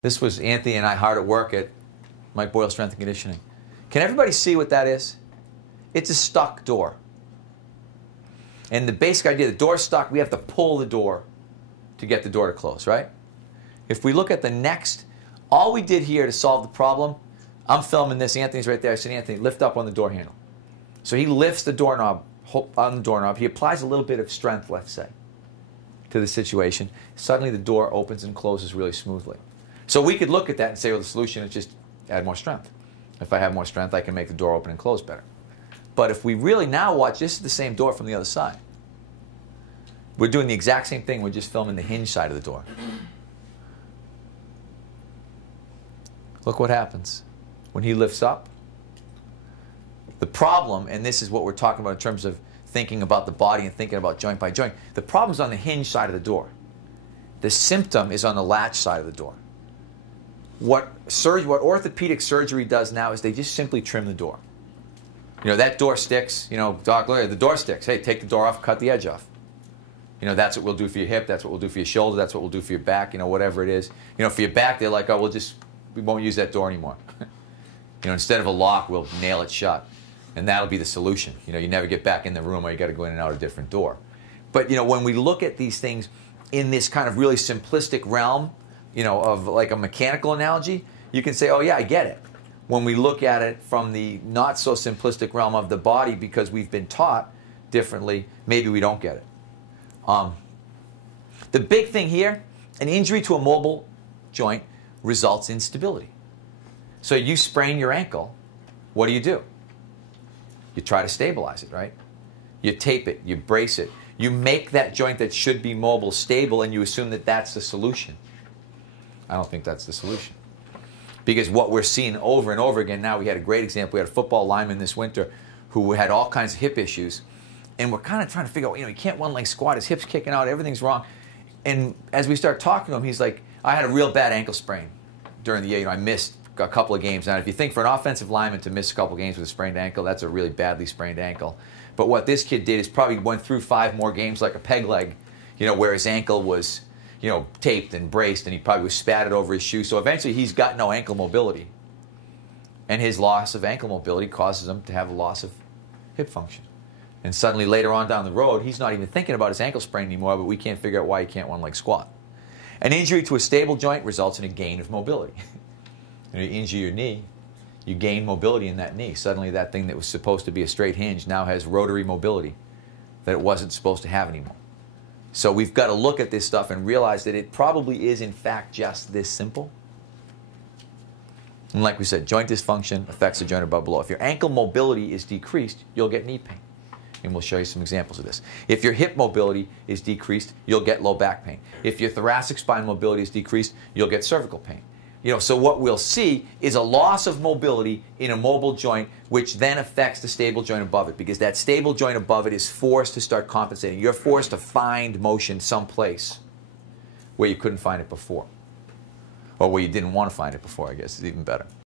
This was Anthony and I hard at work at Mike Boyle Strength and Conditioning. Can everybody see what that is? It's a stuck door. And the basic idea, the door's stuck, we have to pull the door to get the door to close, right? If we look at the next, all we did here to solve the problem, I'm filming this, Anthony's right there. I said, Anthony, lift up on the door handle. So he lifts the doorknob, on the doorknob. He applies a little bit of strength, let's say, to the situation. Suddenly the door opens and closes really smoothly. So we could look at that and say, well, the solution is just add more strength. If I have more strength, I can make the door open and close better. But if we really now watch, this is the same door from the other side. We're doing the exact same thing, we're just filming the hinge side of the door. Look what happens when he lifts up. The problem, and this is what we're talking about in terms of thinking about the body and thinking about joint by joint, the problem's on the hinge side of the door. The symptom is on the latch side of the door. What orthopedic surgery does now is they just simply trim the door. You know, that door sticks, you know, Doc, the door sticks. Hey, take the door off, cut the edge off. You know, that's what we'll do for your hip, that's what we'll do for your shoulder, that's what we'll do for your back, you know, whatever it is. You know, for your back, they're like, oh, we won't use that door anymore. You know, instead of a lock, we'll nail it shut. And that'll be the solution. You know, you never get back in the room or you got to go in and out a different door. But, you know, when we look at these things in this kind of really simplistic realm, you know, of like a mechanical analogy, you can say, oh yeah, I get it. When we look at it from the not so simplistic realm of the body because we've been taught differently, maybe we don't get it. The big thing here, an injury to a mobile joint results in stability. So you sprain your ankle, what do? You try to stabilize it, right? You tape it, you brace it, you make that joint that should be mobile stable and you assume that that's the solution. I don't think that's the solution. Because what we're seeing over and over again now, we had a great example. We had a football lineman this winter who had all kinds of hip issues. And we're kind of trying to figure out, you know, he can't one leg squat, his hip's kicking out, everything's wrong. And as we start talking to him, he's like, I had a real bad ankle sprain during the year. You know, I missed a couple of games. Now, if you think for an offensive lineman to miss a couple of games with a sprained ankle, that's a really badly sprained ankle. But what this kid did is probably went through 5 more games like a peg leg, you know, where his ankle was, you know, taped and braced, and he probably was spatted over his shoe. So eventually he's got no ankle mobility. And his loss of ankle mobility causes him to have a loss of hip function. And suddenly later on down the road, he's not even thinking about his ankle sprain anymore, but we can't figure out why he can't one leg squat. An injury to a stable joint results in a gain of mobility. You injure your knee, you gain mobility in that knee. Suddenly that thing that was supposed to be a straight hinge now has rotary mobility that it wasn't supposed to have anymore. So we've got to look at this stuff and realize that it probably is in fact just this simple. And like we said, joint dysfunction affects the joint above below. If your ankle mobility is decreased, you'll get knee pain. And we'll show you some examples of this. If your hip mobility is decreased, you'll get low back pain. If your thoracic spine mobility is decreased, you'll get cervical pain. You know, so what we'll see is a loss of mobility in a mobile joint, which then affects the stable joint above it, because that stable joint above it is forced to start compensating. You're forced to find motion someplace where you couldn't find it before, or where you didn't want to find it before, I guess is even better.